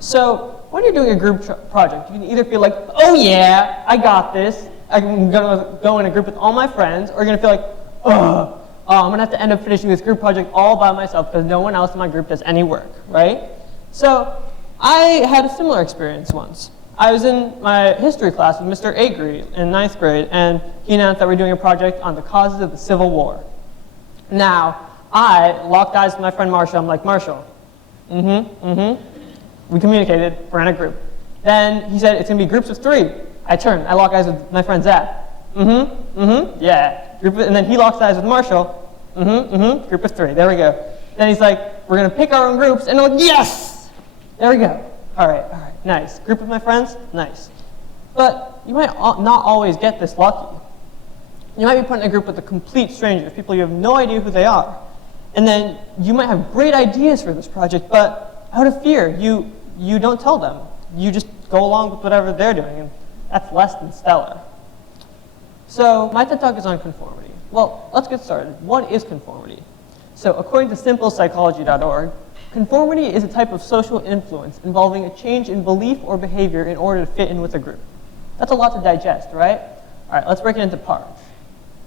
So when you're doing a group project, you can either feel like, oh yeah, I got this, I'm gonna go in a group with all my friends, or you're gonna feel like, ugh, I'm gonna have to end up finishing this group project all by myself because no one else in my group does any work, right? So I had a similar experience once. I was in my history class with Mr. Agri in 9th grade, and he announced that we're doing a project on the causes of the Civil War. Now, I locked eyes with my friend Marshall. I'm like, Marshall, We communicated, we're in a group. Then he said, it's gonna be groups of 3. I turned, I lock eyes with my friend Zach. Yeah. And then he locks eyes with Marshall. Group of 3, there we go. Then he's like, we're gonna pick our own groups, and I'm like, yes! There we go. All right, nice. Group of my friends, nice. But you might not always get this lucky. You might be put in a group with a complete stranger, people you have no idea who they are. And then you might have great ideas for this project, but out of fear, you don't tell them. You just go along with whatever they're doing, and that's less than stellar. So my TED Talk is on conformity. Well, let's get started. What is conformity? So according to simplepsychology.org, conformity is a type of social influence involving a change in belief or behavior in order to fit in with a group. That's a lot to digest, right? All right, let's break it into parts.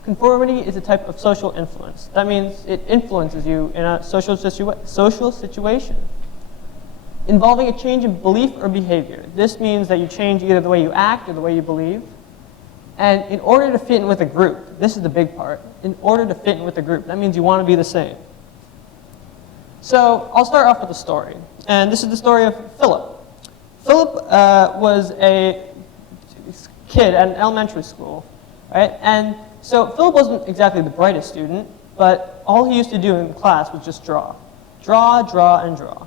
Conformity is a type of social influence. That means it influences you in a social situation. Involving a change in belief or behavior. This means that you change either the way you act or the way you believe. And in order to fit in with a group, this is the big part, in order to fit in with a group, that means you want to be the same. So I'll start off with a story. And this is the story of Philip. Philip was a kid at an elementary school, right? And so Philip wasn't exactly the brightest student, but all he used to do in class was just draw. Draw, draw, and draw.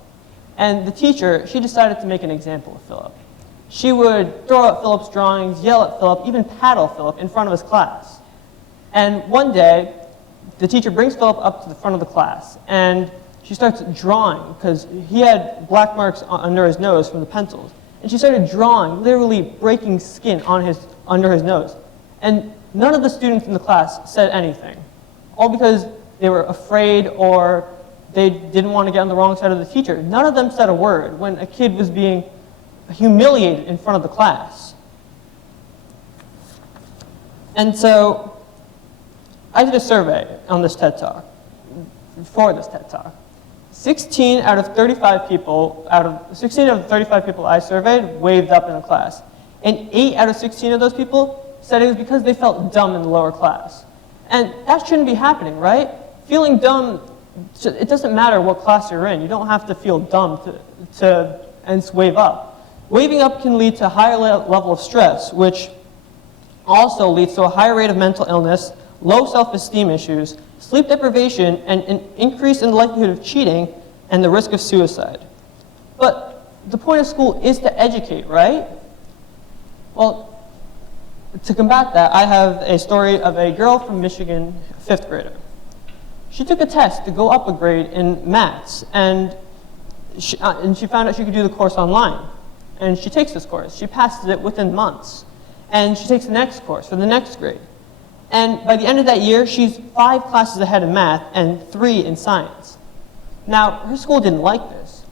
And the teacher, she decided to make an example of Philip. She would throw out Philip's drawings, yell at Philip, even paddle Philip in front of his class. And one day, the teacher brings Philip up to the front of the class, and she starts drawing, because he had black marks under his nose from the pencils. And she started drawing, literally breaking skin on under his nose. And none of the students in the class said anything, all because they were afraid or they didn't want to get on the wrong side of the teacher. None of them said a word when a kid was being humiliated in front of the class. And so I did a survey on this TED Talk, for this TED Talk. 16 out of 35 people I surveyed waved up in the class. And 8 out of 16 of those people said it was because they felt dumb in the lower class. And that shouldn't be happening, right? Feeling dumb, it doesn't matter what class you're in. You don't have to feel dumb and wave up. Waving up can lead to a higher level of stress, which also leads to a higher rate of mental illness, low self-esteem issues, sleep deprivation, and an increase in the likelihood of cheating and the risk of suicide. But the point of school is to educate, right? Well, to combat that, I have a story of a girl from Michigan, 5th grader. She took a test to go up a grade in maths, and she found out she could do the course online. And she takes this course. She passes it within months. And she takes the next course for the next grade. And by the end of that year, she's 5 classes ahead in math and 3 in science. Now, her school didn't like this.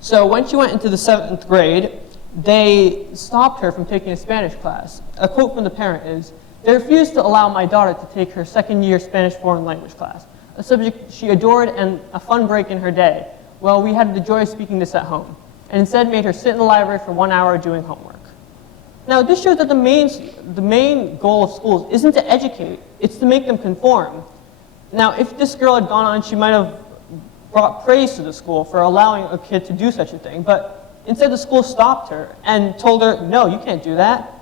So when she went into the 7th grade, they stopped her from taking a Spanish class. A quote from the parent is, "They refused to allow my daughter to take her 2nd-year Spanish foreign language class, a subject she adored and a fun break in her day. Well, we had the joy of speaking this at home, and instead made her sit in the library for 1 hour doing homework." Now, this shows that the main goal of schools isn't to educate, it's to make them conform. Now, if this girl had gone on, she might have brought praise to the school for allowing a kid to do such a thing, but instead the school stopped her and told her, no, you can't do that.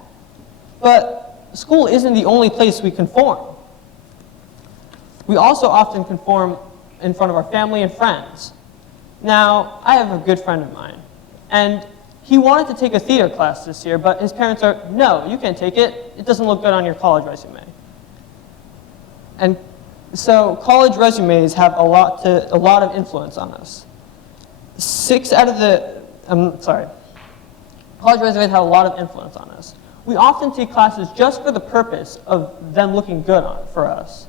But school isn't the only place we conform. We also often conform in front of our family and friends. Now, I have a good friend of mine, and he wanted to take a theater class this year, but his parents are, no, you can't take it. It doesn't look good on your college resume. And so college resumes have a lot of influence on us. College resumes have a lot of influence on us. We often take classes just for the purpose of them looking good for us.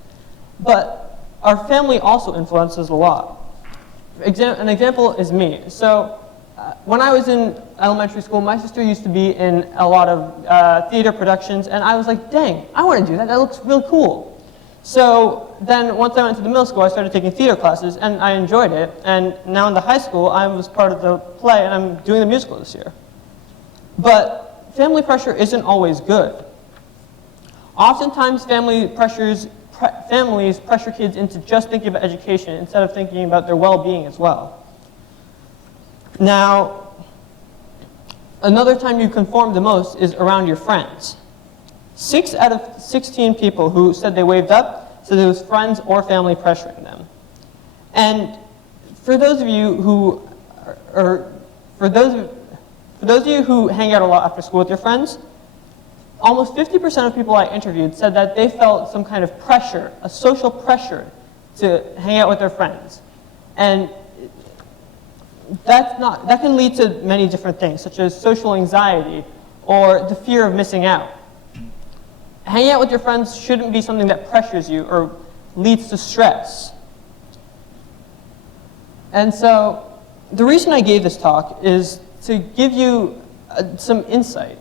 But our family also influences a lot. An example is me. So when I was in elementary school, my sister used to be in a lot of theater productions, and I was like, dang, I want to do that. That looks really cool. So then once I went to the middle school, I started taking theater classes, and I enjoyed it. And now in the high school, I was part of the play, and I'm doing the musical this year. But family pressure isn't always good. Oftentimes, families pressure kids into just thinking about education instead of thinking about their well-being as well. Now, another time you conform the most is around your friends. 6 out of 16 people who said they waved up said it was friends or family pressuring them. And for those of you who for those of you who hang out a lot after school with your friends, almost 50% of people I interviewed said that they felt some kind of pressure, a social pressure, to hang out with their friends. And that can lead to many different things, such as social anxiety or the fear of missing out. Hanging out with your friends shouldn't be something that pressures you or leads to stress. And so the reason I gave this talk is to give you some insight.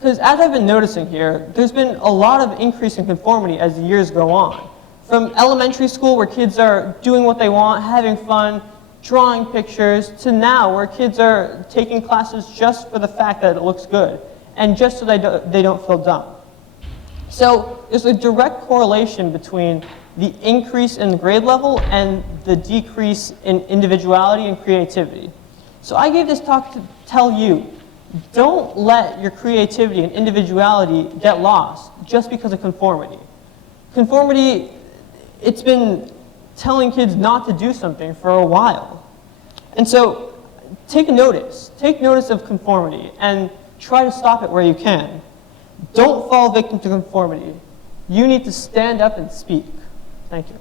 Because as I've been noticing here, there's been a lot of increase in conformity as the years go on. From elementary school, where kids are doing what they want, having fun, drawing pictures, to now, where kids are taking classes just for the fact that it looks good, and just so they don't feel dumb. So there's a direct correlation between the increase in grade level and the decrease in individuality and creativity. So I gave this talk to tell you, don't let your creativity and individuality get lost just because of conformity. Conformity, it's been telling kids not to do something for a while. And so take notice of conformity and try to stop it where you can. Don't fall victim to conformity. You need to stand up and speak. Thank you.